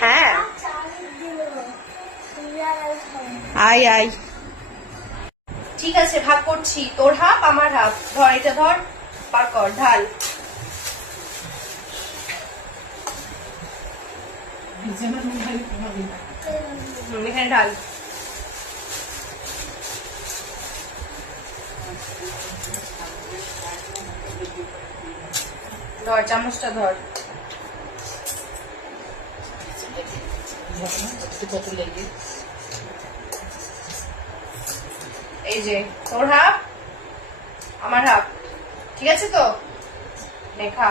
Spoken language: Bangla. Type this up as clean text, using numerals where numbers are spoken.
হ্যাঁ আয় আয়, ঠিক আছে ভাগ করছি, তোর হাফ আমার হাফ। ধর এটা, ধর পার কর, ঢাল। এখানে ঢাল। ধর চামচটা ধর। এই যে তোর হাফ আমার হাফ, ঠিক আছে তো? নে খা।